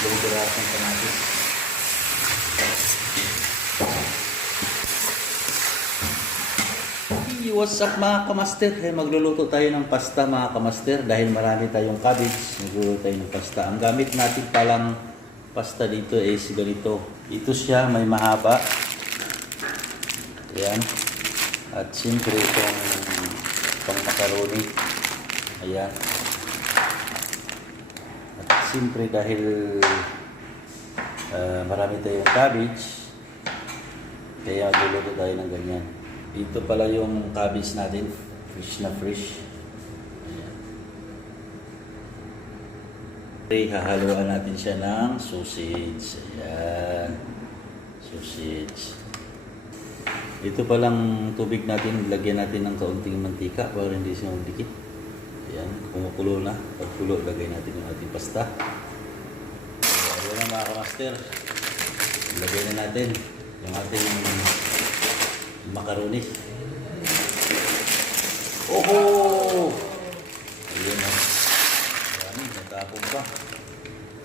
Dili-dirasang kamatis. Hey, what's up mga kamaster? Eh, magluluto tayo ng pasta mga kamaster dahil marami tayong cabbage. Magluluto tayo ng pasta. Ang gamit natin palang pasta dito is ganito. Ito siya, may mahaba. Ayan. At siyempre itong pang macaroni. Ayan. Siyempre dahil ah, marami tayong cabbage, kaya magluluto tayo ng ganyan. Dito pala yung cabbage natin. Fresh na fresh. Ayan. Hahaluan natin siya ng sausage. Ayan. Sausage. Ito palang tubig natin, lagyan natin ng kaunting mantika para hindi siya magdikit. Ayan, kumukulo na. Pagkulo, lagay natin yung ating pasta. Ayan na mga kamaster. Lagay na natin yung ating macaroni. Oho! Ayan na. Ayan, natapon pa.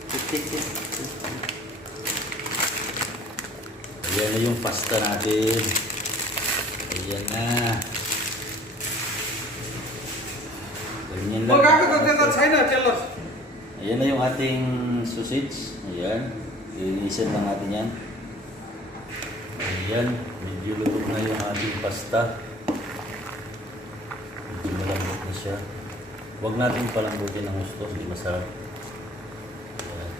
Tik, tik, tik. Ayan na yung pasta natin. Ayan na. Yan lang. Magkakatatitan sa China, Chelos. Ayan na yung ating sausage. Ayan. Ilinisan lang natin yan. Ayan. Medyo lutok na yung ating pasta. Medyo malambot na siya. Huwag natin palambutin ang gusto. Hindi masarap. Ayan.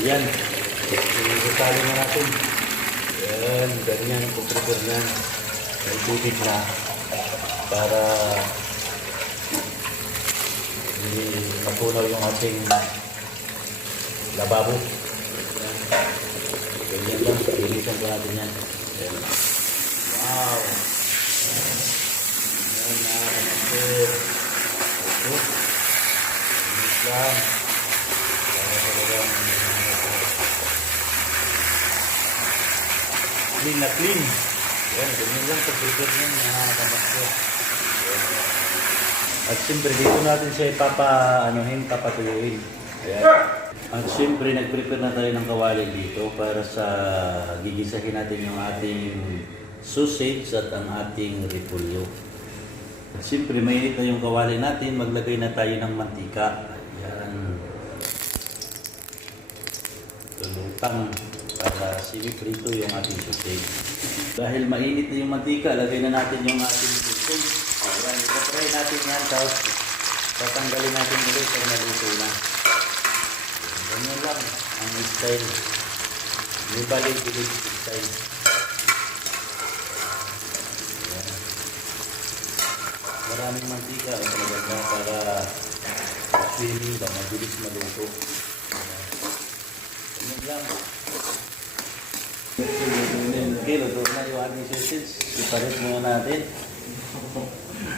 Ayan. Itatalo na natin. Ayan. Ganyan. Puprefer na. May tubig na. Para hindi matunaw yung ating lababo. Ganyan lang, pilisan ko natin yan. Ayan. Wow! Ayan na, kamaster. Ito. Bilis lang. Para talagang clean na clean. Ayan, ganyan lang pag-prepare niyan, mga kamaster. Ayan. At siyempre dito natin siya ipapa anuhin, papatuyuin. Ayan. At siyempre nag-prepare na tayo ng kawali dito para sa gigisahin natin yung ating sausage at ang ating repolyo. At siyempre mainit na yung kawali natin, maglagay na tayo ng mantika. Ayan. Lulutang para simi-prito yung ating sausage. Dahil mainit na yung mantika, lagay na natin yung ating sausage. Ayan, ipatry natin yan, tapos tatanggalin natin ulit pag naluto na. Ganyan lang ang style. May balik-bilig style. Ayan. Maraming mantika ang talaga para swimming ba, mabilis maluto. Ganyan lang. Okay, luto na yung ating sausage. Iparit muna natin. Ayan.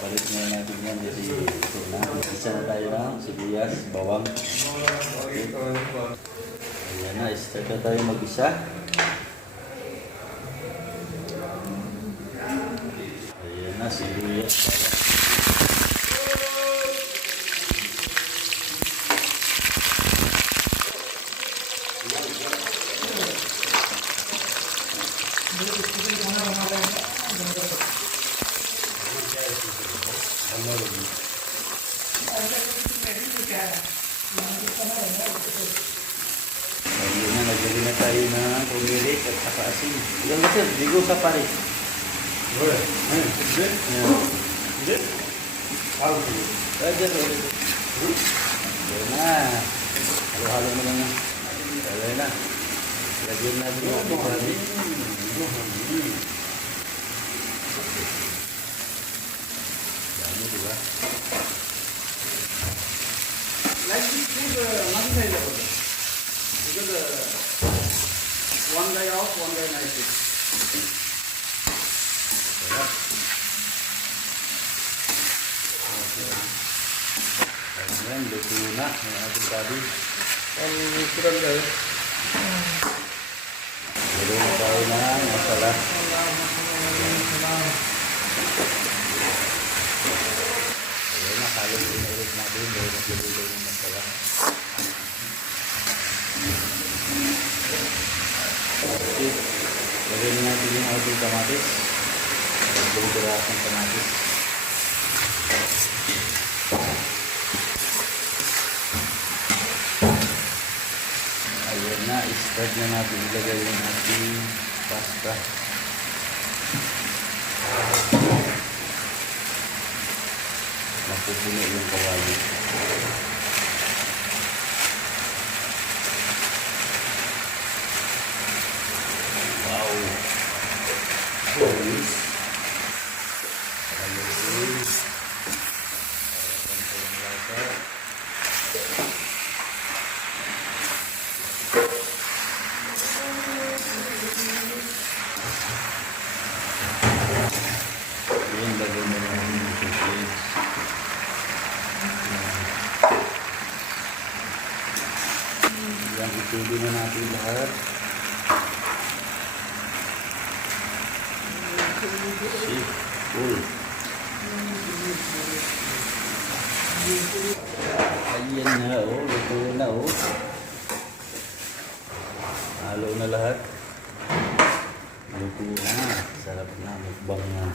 Palit na natin yan kasi ito na. Isa na tayo ng sibuyas, bawang. Ayan na, start na tayo mag-isa. Ayan na, sibuyas, bawang. Ayun na, nagbili na tayo ng turmeric at saka asin. Ilan ba sir? Digo sa pare. Ayun na. Halo-halo mo lang. Ayun na. Lagyan natin yung ating mo, di ba? Like this food, uh, nothing is available. One guy off, one guy night shift. Ayan, luto na yung ating tabi. Ang natural na yun. Luto na. Masala natin dahil nagluluto naman pala. Okay. Lagyan na natin yung ating kamatis. Nagluluto ng kamatis. Ayan na, start na natin ilagay yung ating pasta. Mapupuno yung kawali. Wow! Ayos. Ayos. Ayos ang lasa. Yun, lagyan mo lang yung sausage. Yan, ituloy na natin lahat. See, full. Ayan na, oh. Luto na, oh. Halo na lahat. Luto na. Sarap na. Mukbang na.